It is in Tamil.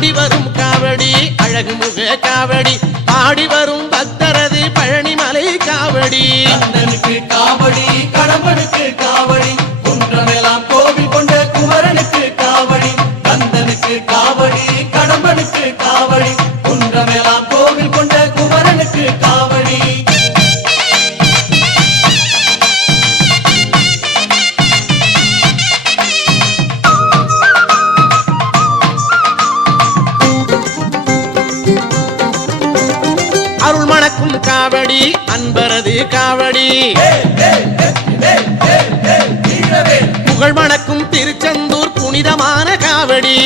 ஆடி வரும் காவடி அழகு முக காவடி பாடி வரும் பக்தரது பழனிமலை காவடி கந்தனுக்கு காவடி கடம்பனுக்கு காவடி குன்றமெல்லாம் கோவில் கொண்ட குமரனுக்கு காவடி கந்தனுக்கு காவடி கடம்பனுக்கு காவடி குன்றமெல்லாம் கோவில் கொண்ட குமரனுக்கு காவடி அருள் மணக்கும் காவடி அன்பரது காவடி புகழ் மணக்கும் திருச்செந்தூர் புனிதமான காவடி